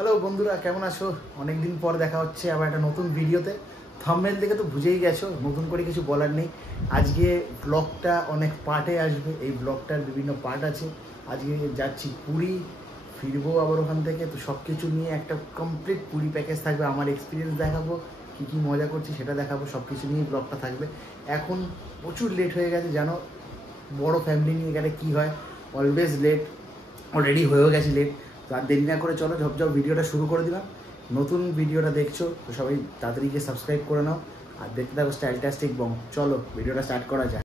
Hello বন্ধুরা, কেমন আছো? অনেকদিন পর দেখা হচ্ছে আবার একটা নতুন ভিডিওতে। থাম্বনেল দেখে তো বুঝেই গেছো, নতুন করে কিছু বলার নেই। আজকে ব্লগটা অনেক পার্টে আসবে, এই ব্লগটার বিভিন্ন পার্ট আছে। আজকে যাচ্ছি পুরী, ফিরবো আবার ওখান থেকে, তো সব কিছু নিয়ে একটা কমপ্লিট পুরী প্যাকেজ থাকবে। আমার এক্সপিরিয়েন্স দেখাবো, কী কী মজা করছি সেটা দেখাবো, সব কিছু নিয়ে ব্লগটা থাকবে। এখন প্রচুর লেট হয়ে গেছে জানো, বড় ফ্যামিলি নিয়ে গেলে কী হয়, অলওয়েজ লেট, অলরেডি হয়েও গেছে লেট। তো আর দেরি না করে চলো ঝপঝপ ভিডিওটা শুরু করে দিলাম। নতুন ভিডিওটা দেখছো তো সবাই তাড়াতাড়ি গিয়ে সাবস্ক্রাইব করে নাও আর দেখতে থাকো স্টাইলটাস্টিক বং। চলো ভিডিওটা স্টার্ট করা যায়।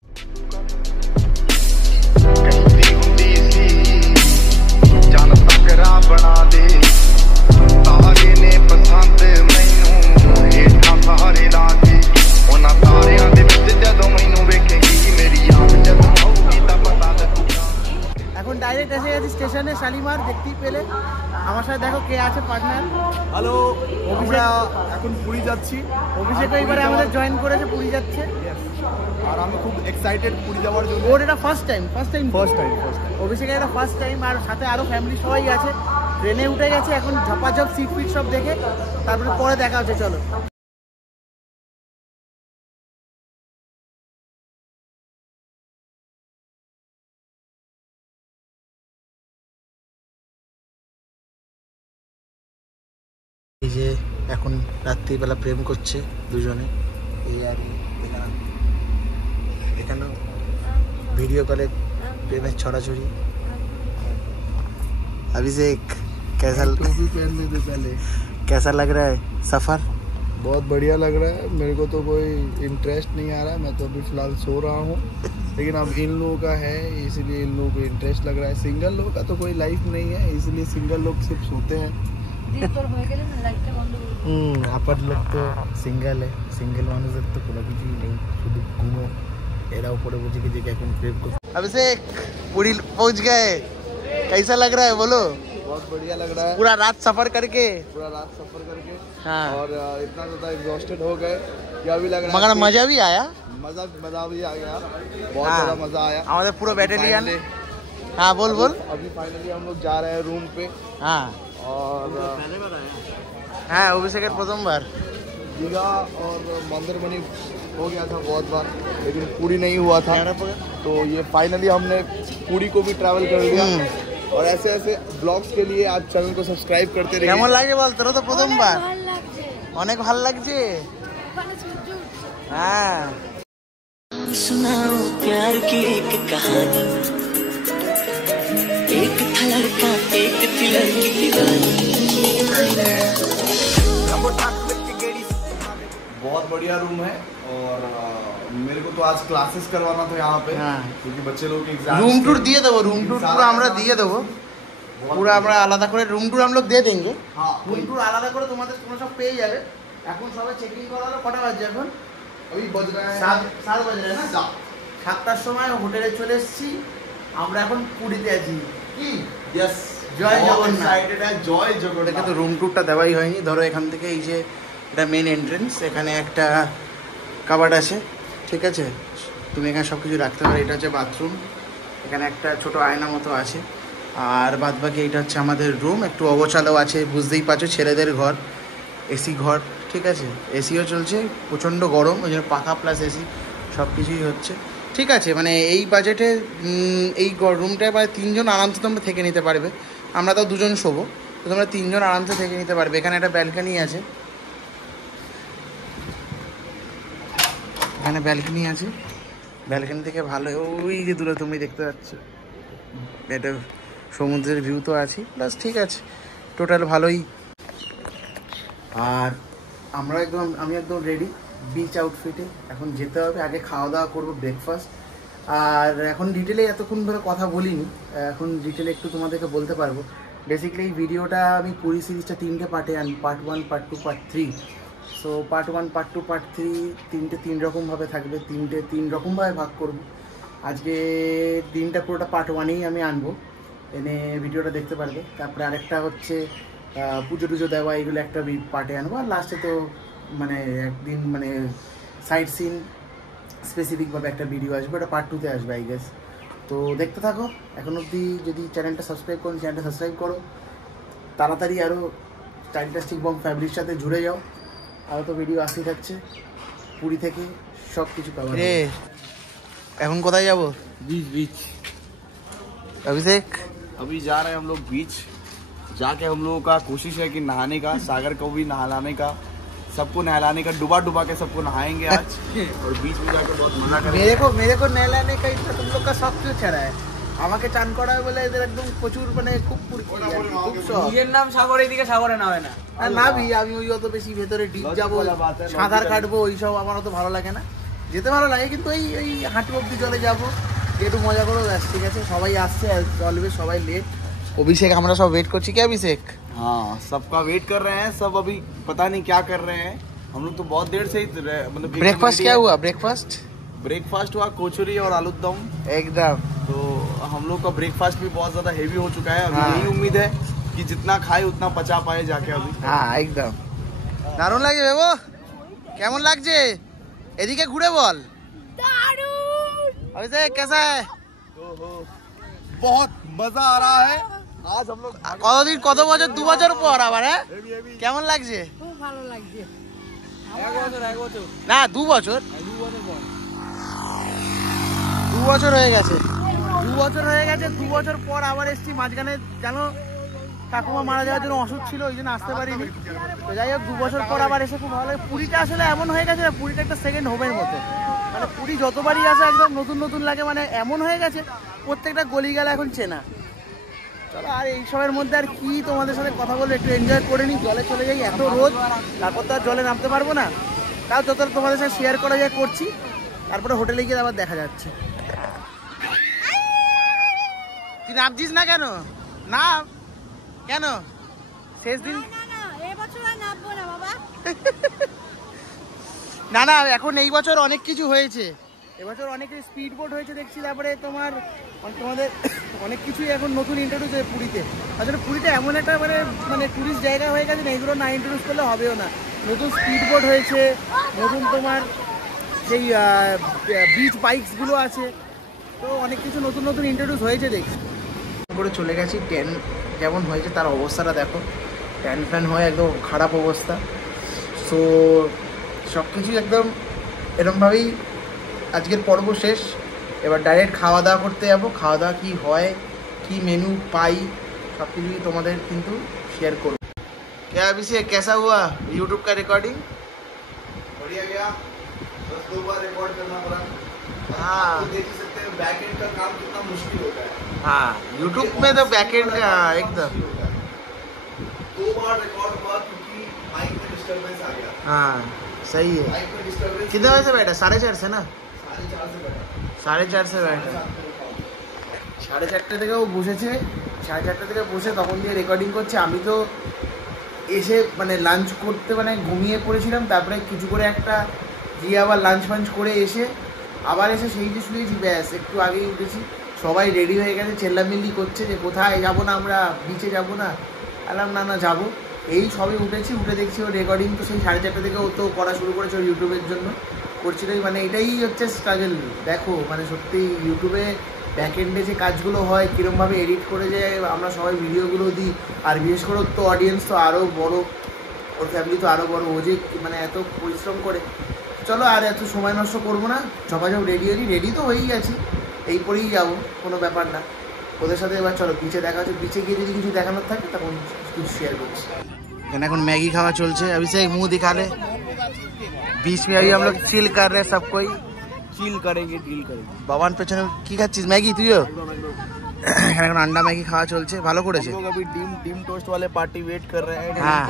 এখন ডাইরেক্ট এসে গেছি স্টেশনে, শালিমার দেখতেই পেলে। আমার সাথে দেখো কে আছে পার্টনার। হ্যালো, আমরা এখন পুরী যাচ্ছি। অভিষেক এবারে আমাদের জয়েন করেছে, পুরী যাচ্ছে। আর আমি খুব এক্সাইটেড পুরী যাওয়ার জন্য। ওর এটা ফার্স্ট টাইম। অভিষেকের এটা ফার্স্ট টাইম, আর সাথে আরো ফ্যামিলি সবাই আছে। ট্রেনে উঠে গেছে, এখন ঝপাঝপ সিট ফিট সব দেখে তারপরে পরে দেখা হচ্ছে। চলো এই যে এখন রাত্রিবেলা প্রেম করছে দুজনে, এই আর এখানেও ভিডিও কলে প্রেমের ছড়াছড়ি। अभिषेक कैसा टोपी पहनने से पहले कैसा लग रहा है सफर? बहुत बढ़िया लग रहा है। मेरे को तो कोई इंटरेस्ट नहीं आ रहा है, मैं तो अभी फिलहाल सो रहा हूँ। लेकिन अब इन लोगों का है, इसलिए इन लोगों को इंटरेस्ट लग रहा है। सिंगल लोगों का तो कोई लाइफ नहीं है, इसलिए सिंगल लोग सिर्फ सोते हैं। আপার লোক তো সিঙ্গেল সিঙ্গেল মানুষের তো কোনো কিছুই নেই, শুধু ঘুমো। এরা উপরে বুঝে গেছে যে এখন প্রেম করছে। अभिषेक पुरी पहुंच गए, कैसा लग रहा है बोलो? बहुत बढ़िया लग रहा है। पूरा रात सफर करके हाँ। और इतना ज़्यादा एग्जॉस्टेड हो गए, क्या भी लग रहा है। मगर मजा भी आया, मजा भी आ गया, बहुत ज़्यादा मजा आया। हमारे पूरा बैटेलियन। हाँ बोल अभी फाइनली हम लोग जा रहे हैं रूम पे। हाँ और हाँ अभिषेक प्रथमबार दीघा और मंदिरमणि हो गया था बहुत बार, लेकिन पूरी नहीं हुआ था। तो ये फाइनली हमने पूरी को भी ट्रैवल कर लिया। और ऐसे ऐसे ब्लॉग्स के लिए आप चैनल को सब्सक्राइब करते रहिए। কেমন লাগে বল? তোর তো প্রথমবার অনেক ভালো লাগছে। हाँ सुनाओ प्यार की एक कहानी, एक था लड़का एक थी लड़की दीवानी। बहुत बढ़िया रूम है। और मेरे को तो आज क्लासेस करवाना था यहाँ पे, क्योंकि बच्चे लोग के एग्जाम। रूम टूर দিয়ে দেবো, রুম টুর পুরো আমরা দিয়ে দেবো, পুরো আমরা আলাদা করে রুম টুর हम लोग दे देंगे। রুম টুর আলাদা করে তোমাদের তোমরা সব পেয়ে যাবে। এখন সবাই চেকিং করা হলো, কটা বাজে এখন? अभी बज रहा है 7 বাজে না? 7টার সময় হোটেলে চলে এসেছি আমরা, এখন পুরীতে আছি। কি यस, জয় জগন্নাথ। एक्साइटेड है, जय দেখে जगन्नाथ। তো রুম টুরটা দেওয়াই হয়নি। ধরো এখান থেকে এই যে এটা মেন এন্ট্রেন্স, এখানে একটা কাবার্ড আছে, ঠিক আছে? তুমি এখানে সব কিছু রাখতে পারো। এটা হচ্ছে বাথরুম, এখানে একটা ছোট আয়না মতো আছে। আর বাদ বাকি এটা হচ্ছে আমাদের রুম, একটু অগোছালো আছে, বুঝতেই পারছো, ছেলেদের ঘর, এসি ঘর, ঠিক আছে? এসিও চলছে, প্রচণ্ড গরম, ওই জন্য পাখা প্লাস এসি সব কিছুই হচ্ছে, ঠিক আছে? মানে এই বাজেটে এই রুমটায় প্রায় 3 জন আরামসে তোমরা থেকে নিতে পারবে। আমরা তো 2 জন শোবো, তো তোমরা 3 জন আরামসে থেকে নিতে পারবে। এখানে একটা ব্যালকনি আছে, এখানে ব্যালকনি আছে, ব্যালকনি থেকে ভালো ওই যে দূরে তুমি দেখতে পাচ্ছ এটা সমুদ্রের ভিউ তো আছে, প্লাস ঠিক আছে, টোটাল ভালোই। আর আমি একদম রেডি বিচ আউটফিটে, এখন যেতে হবে। আগে খাওয়া দাওয়া করবো, ব্রেকফাস্ট। আর এখন ডিটেলে এতক্ষণ ধরে কথা বলিনি, এখন ডিটেলে একটু তোমাদেরকে বলতে পারবো। বেসিক্যালি এই ভিডিওটা আমি পুরী সিরিজটা 3টে পার্টে আনি, part 1, part 2, part 3। So part 1, part 2, part 3 তিনটে 3 রকমভাবে থাকবে, 3 রকমভাবে ভাগ করব। আজকে দিনটা পুরোটা পার্ট 1এই আমি আনবো, এনে ভিডিওটা দেখতে পারবে। তারপরে আরেকটা হচ্ছে পুজো টুজো দেওয়া, এগুলো একটা পার্টে আনবো। আর লাস্টে তো মানে একদিন মানে সাইট সিন স্পেসিফিকভাবে একটা ভিডিও আসবে, ওটা পার্ট 2তে আসবে আই গেস। তো দেখতে থাকো। এখন অবধি যদি চ্যানেলটা সাবস্ক্রাইব করো, চ্যানেলটা সাবস্ক্রাইব করো, তাড়াতাড়ি আরও চারিটাস্টিক বম ফ্যামিলির সাথে জুড়ে যাও, আরও তো ভিডিও আসতেই থাকছে পুরী থেকে সব কিছু কভার। রে এখন কোথায় যাবো? बीच बीच अभिषेक अभी जा रहे हैं हम लोग बीच। जाके हम लोगों का कोशिश है कि नहाने का, सागर को भी नहलाने का, सबको नहलाने का, डुबा डुबा के सबको नहाएंगे आज और बीच में जाकर बहुत मजा करेंगे। मेरे को नहलाने का इतना तुम लोग का शौक क्यों चढ़ा है? আমাকে চান করা বলে এদের একদম প্রচুর মানে খুব নিজের নাম সাগর, এইদিকে সাগরে নামে না। নাবি আমি ওই অত বেশি ভেতরে ডিপ যাবো, সাঁতার কাটবো, ওইসব আমার অত ভালো লাগে না। যেতে ভালো লাগে কিন্তু এই হাঁটু অব্দি জলে যাবো, একটু মজা করবো, ব্যাস ঠিক আছে। সবাই আসছে, চলবে, সবাই লেট। অভিষেক আমরা সব ওয়েট করছি। কি অভিষেক? हाँ, सबका वेट कर रहे हैं सब, अभी पता नहीं क्या कर रहे हैं। हम लोग तो बहुत देर से ही मतलब ब्रेकफास्ट क्या हुआ? ब्रेकफास्ट हुआ कोचुरी और आलू दम एकदम। तो हम लोग का ब्रेकफास्ट भी बहुत ज्यादा हेवी हो चुका है। अभी हाँ। यही उम्मीद है कि जितना खाए उतना पचा पाए जाके अभी। হ্যাঁ একদম দারুণ লাগে বেবো। কেমন লাগছে? এদিকে ঘুরে বল। দারুণ। অভিষেক कैसा है? बहुत मजा आ रहा है आज हम लोग। কতদিন, কত বছর? 2 বছর পর আবার। হ্যাঁ কেমন লাগছে? খুব ভালো লাগছে। না 2 বছর, 2 বছর হয়ে গেছে, 2 বছর হয়ে গেছে। 2 বছর পর আবার এসছি। মাঝখানে জানো ঠাকুমা মারা যাওয়ার জন্য অসুখ ছিল, ওই জন্য আসতে পারিনি। তো যাই হোক 2 বছর পর আবার এসে খুব ভালো লাগে। পুরীটা আসলে এমন হয়ে গেছে না, পুরীটা একটা সেকেন্ড হোমের মতো। মানে পুরী যতবারই আসে একদম নতুন নতুন লাগে, মানে এমন হয়ে গেছে প্রত্যেকটা গলি গেলা এখন চেনা। চলো আর এই সবের মধ্যে আর কি তোমাদের সাথে কথা বলে একটু এনজয় করে নিই। জলে চলে যাই, এত রোদ, তারপর তো আর জলে নামতে পারবো না। তাও যতটা তোমাদের সাথে শেয়ার করা যায় করছি, তারপরে হোটেলে গিয়ে আবার দেখা যাচ্ছে। তুই নামছিস না কেন? না কেন? শেষ দিন না না এখন এই বছর অনেক কিছু হয়েছে। এবছর অনেক স্পিড বোট হয়েছে দেখছি, তারপরে তোমাদের অনেক কিছুই এখন নতুন ইন্ট্রোডিউস হয়েছে পুরীতে। আসলে পুরীটা এমন একটা মানে টুরিস্ট জায়গা হয়ে গেছে না, এগুলো না ইন্ট্রোডিউস করলে হবেও না। নতুন স্পিড বোট হয়েছে, নতুন তোমার সেই বিচ বাইকসগুলো আছে, তো অনেক কিছু নতুন নতুন ইন্ট্রোডিউস হয়েছে দেখছি। করে চলে গেছি, ট্যান যেমন হয়েছে তার অবস্থাটা দেখো, ট্যান ফ্যান হয়ে একদম খারাপ অবস্থা। সো সব কিছুই একদম এরকমভাবেই আজকের পর্ব শেষ। এবার ডাইরেক্ট খাওয়া দাওয়া করতে যাবো। খাওয়া দাওয়া কী হয়, কী মেনু পাই, সব কিছুই তোমাদের কিন্তু শেয়ার করবো। क्या अभिषेक कैसा हुआ यूट्यूब का रिकॉर्डिंग? बढ़िया गया, बस 2 बार रिकॉर्ड करना पड़ा। हाँ तो देख ही सकते हैं बैक एंड का काम कितना मुश्किल होता है। हाँ यूट्यूब में तो बैकएंड का एकदम 2 बार रिकॉर्ड हुआ क्योंकि माइक में डिस्टरबेंस आ गया। हाँ सही है। माइक में डिस्टरबेंस कितने बजे से बैठा? 4:30 से ना? 4:30 से बैठा। 4:30 से बैठा। 4:30 থেকে ও বসেছে, 4:30 থেকে বসে তখন দিয়ে রেকর্ডিং করছে। আমি তো এসে মানে লাঞ্চ করতে মানে ঘুমিয়ে পড়েছিলাম, তারপরে কিছু করে একটা গিয়ে আবার লাঞ্চ ফাঞ্চ করে এসে আবার এসে সেই যে শুয়েছি, ব্যাস একটু আগেই উঠেছি। সবাই রেডি হয়ে গেছে, চেল্লামিল্লি করছে যে কোথায় যাবো না, আমরা বিচে যাবো না। বললাম না না যাবো। এই সবে উঠেছি, উঠে দেখছি ও রেকর্ডিং তো সেই 4:30 থেকে ও তো করা শুরু করেছে ওর ইউটিউবের জন্য করছিল। মানে এটাই হচ্ছে স্ট্রাগল। দেখো মানে সত্যি ইউটিউবে ব্যাকএন্ডে যে কাজগুলো হয়, কীরকমভাবে এডিট করে যে আমরা সবাই ভিডিওগুলো দিই, আর বিশেষ করে তো অডিয়েন্স তো আরও বড়, ওর ফ্যামিলি তো আরও বড়, ও যে মানে এত পরিশ্রম করে। চলো আর এত সময় নষ্ট করবো না, ঝপাঝপ রেডি তো হয়েই গেছি, এই করেই যাবো, কোনো ব্যাপার না। ওদের সাথে এবার চলো বিচে দেখা হচ্ছে। বিচে গিয়ে যদি কিছু দেখানোর থাকে তখন কিছু শেয়ার করছি। এখানে এখন ম্যাগি খাওয়া চলছে। अभिषेक मुंह दिखा ले। बीच में अभी हम लोग चिल कर रहे हैं, सब कोई चिल करेंगे, डील करेंगे। বাবান পেছনে কি খাচ্ছিস? ম্যাগি তুইও? এখানে এখন अंडा मैगी खाওয়া চলছে, ভালো করেছে। हम लोग अभी डीम टोस्ट वाले पार्टी वेट कर रहे हैं। हाँ,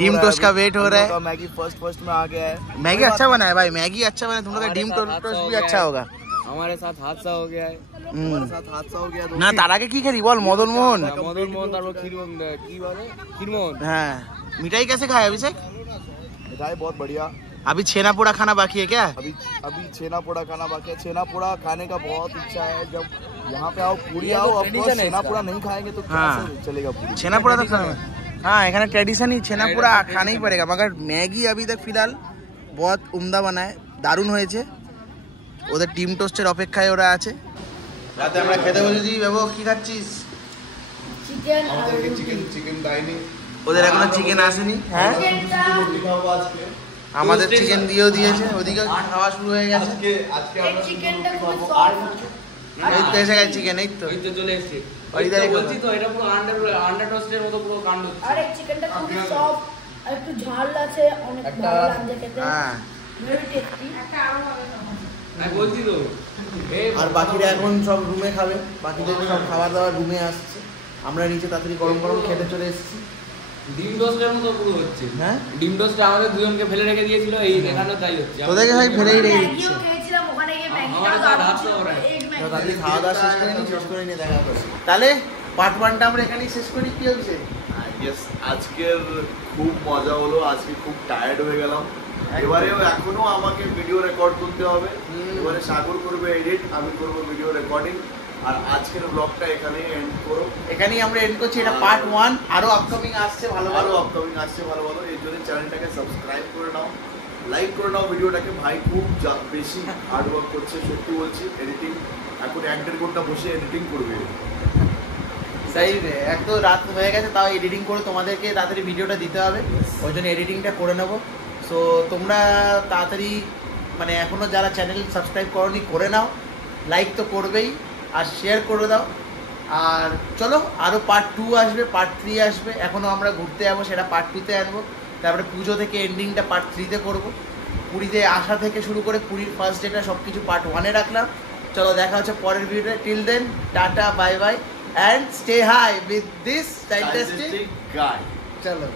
डीम टोस्ट का वेट हो रहा है। मैगी फर्स्ट में आ गया है। मैगी अच्छा बना है भाई, मैगी अच्छा बना है। तुम लोग का डीम टोस्ट भी अच्छा होगा। हमारे साथ हादसा हो गया है। हमारे साथ हादसा हो गया तो না তার আগে কি খেলি বল? মদন মোহন। মদন মোহন, তারপর ক্ষীরমোহন, কি বলে ক্ষীরমোহন। হ্যাঁ मिठाई कैसे खाया अभिषेक? मिठाई बहुत बढ़िया। अभी छेना पोड़ा खाना बाकी है क्या? अभी छेना पोड़ा खाना बाकी है। छेना पोड़ा खाने का बहुत इच्छा है। जब यहाँ पे आओ, पूरी आओ, अब छेना पोड़ा नहीं खाएंगे तो कैसे चलेगा? छेना पोड़ा तो खाना, हाँ এখানে ट्रेडिशन ही छेना पोड़ा खाना ही पड़ेगा। मगर मैगी अभी तक फिलहाल बहुत उम्दा बना है, दारुण হয়েছে। ওদের টিম টোস্টের অপেক্ষায় ওরা আছে। রাতে আমরা খেতে বসেছি। বাবু কি খাচ্ছিস? चिकन चिकन दाइनी ওদের এখনো চিকেন আসেনি। হ্যাঁ रोटी खाओ आज के আমাদের চিকেন দিয়েও দিয়েছে, ওদিকে খাওয়া শুরু হয়ে গেছে। आज के এই চিকেনটা খুব সফট এই তো এসে গেছে চিকেন, এই তো এই তো চলে এসেছে। ওই এই তো দেখো। বলছি তো এটা পুরো আন্ডার টোস্টের মতো পুরো কাণ্ড হচ্ছে। আর এই চিকেনটা খুব সফট আর একটু ঝাল আছে, অনেক একটা- ভালো লাগছে খেতে, হ্যাঁ ভেরি টেস্টি। আমি বলছি তো এই আর বাকিরা এখন সব রুমে খাবে, বাকিদের সব খাবার দাবার রুমে আসছে, আমরা নিচে তাড়াতাড়ি গরম গরম খেতে চলে এসেছি। ডিম টোস্টের মতো পুরো হচ্ছে। হ্যাঁ ডিম টোস্টে আমাদের দুজনকে ফেলে রেখে দিয়েছিল, এই এখানেও তাই হচ্ছে। তোদেরকে ভাই ফেলেই রেখে দিচ্ছে। ম্যাগিও খেয়েছিলাম ওখানে গিয়ে, ম্যাগিটাও আমার দারুণ হাত ছিল, তো ওরা। egg তো ম্যাগি। তাড়াতাড়ি খাওয়া দাওয়া শেষ করে নিই, শেষ করে নিয়ে দেখা করছি। তাহলে পার্ট 1টা আমরা এখানেই শেষ করি, কি হচ্ছে? ইয়েস আজকের খুব মজা হলো, আজকে খুব টায়ার্ড হয়ে গেলাম। এবারেও এখনো আমাকে ভিডিও রেকর্ড করতে হবে, এবারে সাগর করবে এডিট, আমি করব ভিডিও রেকর্ডিং। আর আজকের ব্লগটা এখানে এন্ড করো, এখানেই আমরা এন্ড করছি, এটা পার্ট 1, আরো আপকামিং আসছে ভালো আরো ভালো। আপকামিং আসছে ভালো ভালো। এই জন্য চ্যানেলটাকে সাবস্ক্রাইব করে নাও, লাইক করে নাও ভিডিওটাকে। ভাই খুব বেশি হার্ড ওয়ার্ক করছে, সত্যি বলছি। এডিটিং এখন 1-1.5 ঘন্টা বসে এডিটিং করবে। তাই এক তো রাত হয়ে গেছে, তাও এডিটিং করে তোমাদেরকে তাড়াতাড়ি ভিডিওটা দিতে হবে, ওই জন্য এডিটিংটা করে নেবো। সো তোমরা তাড়াতাড়ি মানে এখনও যারা চ্যানেল সাবস্ক্রাইব করোনি করে নাও, লাইক তো করবেই, আর শেয়ার করে দাও। আর চলো আরও পার্ট 2 আসবে, পার্ট 3 আসবে, এখনও আমরা ঘুরতে যাবো, সেটা পার্ট 2তে আনবো। তারপরে পুজো থেকে এন্ডিংটা পার্ট 3তে করবো। পুরীতে আসা থেকে শুরু করে পুরীর ফার্স্ট ডেটা সব কিছু পার্ট 1-এ রাখলাম। চলো দেখা হচ্ছে পরের ভিডিওতে, till then tata bye bye and stay high with this child Fantastic guy. চলো।